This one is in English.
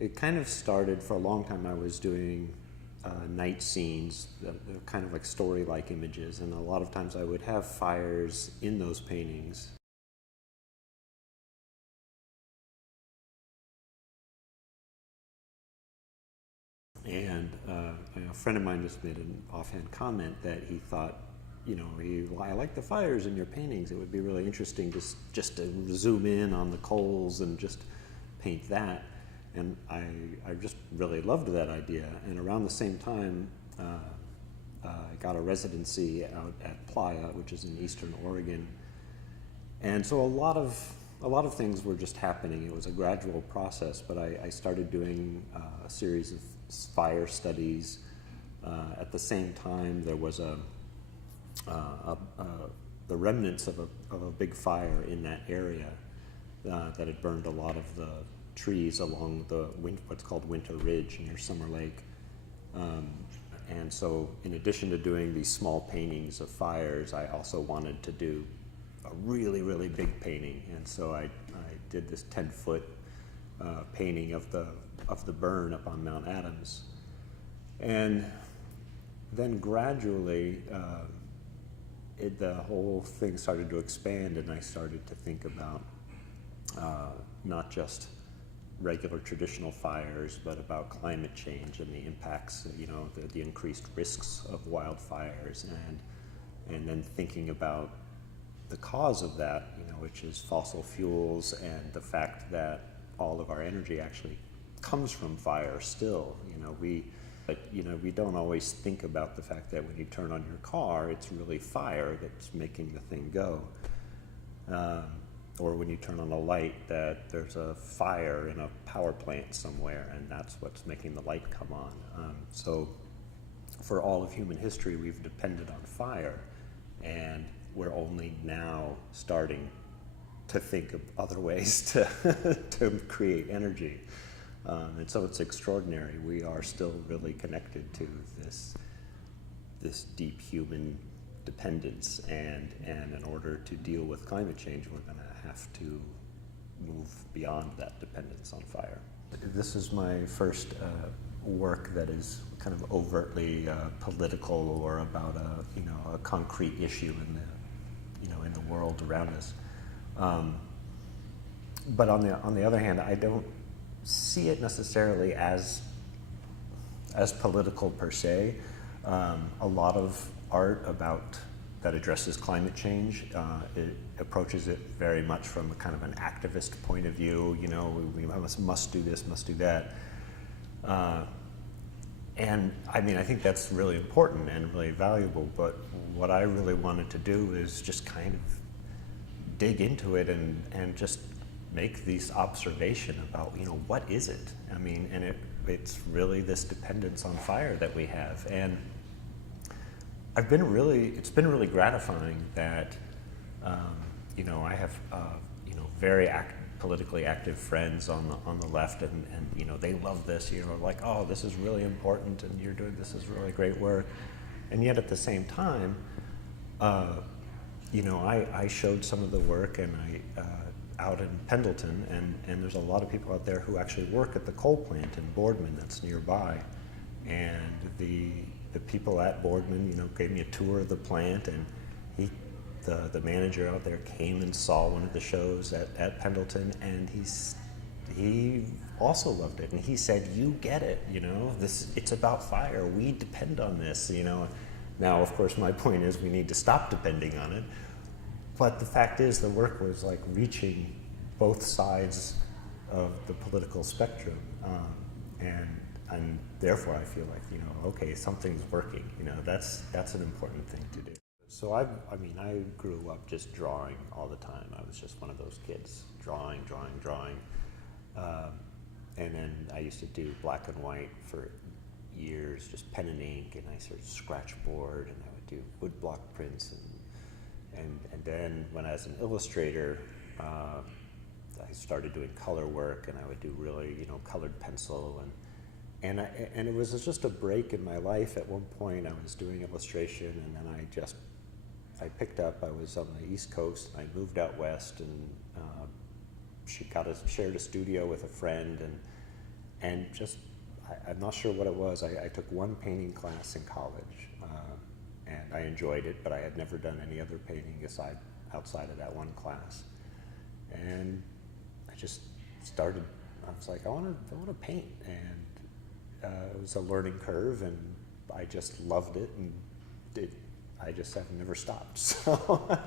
it kind of started, for a long time I was doing night scenes, kind of like story-like images, and a lot of times I would have fires in those paintings. And a friend of mine just made an offhand comment that he thought, I like the fires in your paintings. It would be really interesting just to zoom in on the coals and just paint that. And I just really loved that idea. And around the same time, I got a residency out at Playa, which is in Eastern Oregon. And so a lot of things were just happening. It was a gradual process, but I started doing a series of fire studies. At the same time, there was the remnants of a big fire in that area that had burned a lot of the trees along what's called Winter Ridge near Summer Lake. And so in addition to doing these small paintings of fires, I also wanted to do a really, really big painting. And so I did this 10-foot painting of the burn up on Mount Adams. And then gradually, the whole thing started to expand, and I started to think about not just regular traditional fires, but about climate change and the impacts, the increased risks of wildfires, and then thinking about the cause of that, which is fossil fuels, and the fact that all of our energy actually comes from fire still. We don't always think about the fact that when you turn on your car, it's really fire that's making the thing go. Or when you turn on a light, that there's a fire in a power plant somewhere, and that's what's making the light come on. So for all of human history, we've depended on fire, and we're only now starting to think of other ways to create energy. And so it's extraordinary. We are still really connected to this deep human dependence, and in order to deal with climate change, we're going to have to move beyond that dependence on fire. This is my first work that is kind of overtly political or about a concrete issue in the world around us. But on the other hand, I don't see it necessarily as political per se. A lot of art that addresses climate change, it approaches it very much from a kind of an activist point of view. We must do this, must do that. And I mean, I think that's really important and really valuable, but what I really wanted to do is just kind of dig into it and just make this observation about, what is it? I mean, and it's really this dependence on fire that we have. And it's been really gratifying that, I have, very politically active friends on the left, and they love this, like, oh, this is really important, and you're doing this is really great work. And yet at the same time, I showed some of the work, and out in Pendleton, and there's a lot of people out there who actually work at the coal plant in Boardman that's nearby. And the people at Boardman, gave me a tour of the plant, and the manager out there came and saw one of the shows at Pendleton, and he also loved it, and he said, "You get it, it's about fire. We depend on this, Now, of course, my point is we need to stop depending on it. But the fact is, the work was like reaching both sides of the political spectrum, and therefore I feel like, okay, something's working. That's an important thing to do. So I grew up just drawing all the time. I was just one of those kids, drawing. And then I used to do black and white for years, just pen and ink, and I sort of scratch board, and I would do woodblock prints, and then when I was an illustrator, I started doing color work, and I would do really, colored pencil, and it was just a break in my life. At one point, I was doing illustration, and then I picked up. I was on the East Coast, and I moved out west, and shared a studio with a friend, and just, I'm not sure what it was. I took one painting class in college, and I enjoyed it, but I had never done any other painting outside of that one class. And I just started, I was like, I want to paint, and it was a learning curve, and I just loved it, and I just have never stopped. So